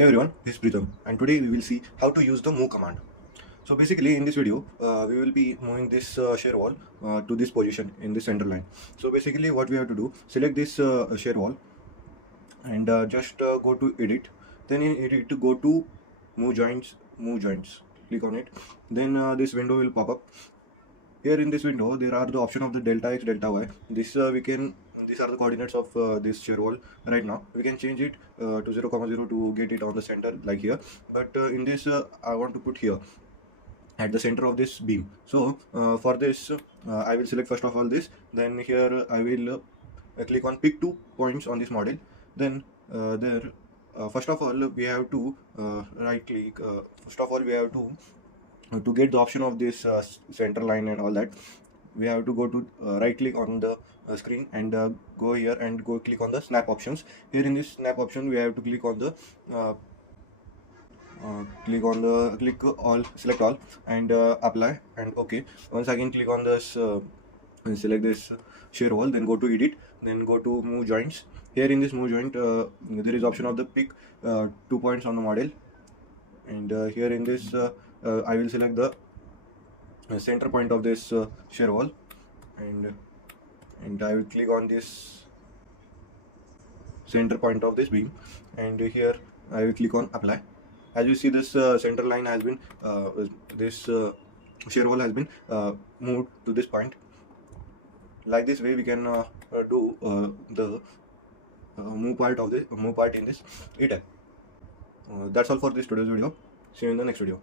Hey everyone, this is Pritham, and today we will see how to use the move command. So basically in this video, we will be moving this share wall to this position in the center line. So basically what we have to do, select this share wall and just go to edit. Then in edit, go to move joints, click on it. Then this window will pop up. Here in this window, there are the option of the delta x, delta y. These are the coordinates of this shear wall right now. We can change it to 0, 0 to get it on the center like here. But in this, I want to put here at the center of this beam. So for this, I will select first of all this. Then here I will click on pick 2 points on this model. Then first of all, we have to right click. First of all, we have to get the option of this center line and all that. We have to go to right click on the screen and go here and go click on the snap options. Here in this snap option, we have to click on the click all, select all, and apply and okay. Once again click on this and select this shear wall, then go to edit, then go to move joints. Here in this move joint, there is option of the pick 2 points on the model, and here in this I will select the center point of this shear wall, and I will click on this center point of this beam, and here I will click on apply. As you see, this center line has been this shear wall has been moved to this point. Like this way we can do the move part in this ETABS. That's all for this today's video. See you in the next video.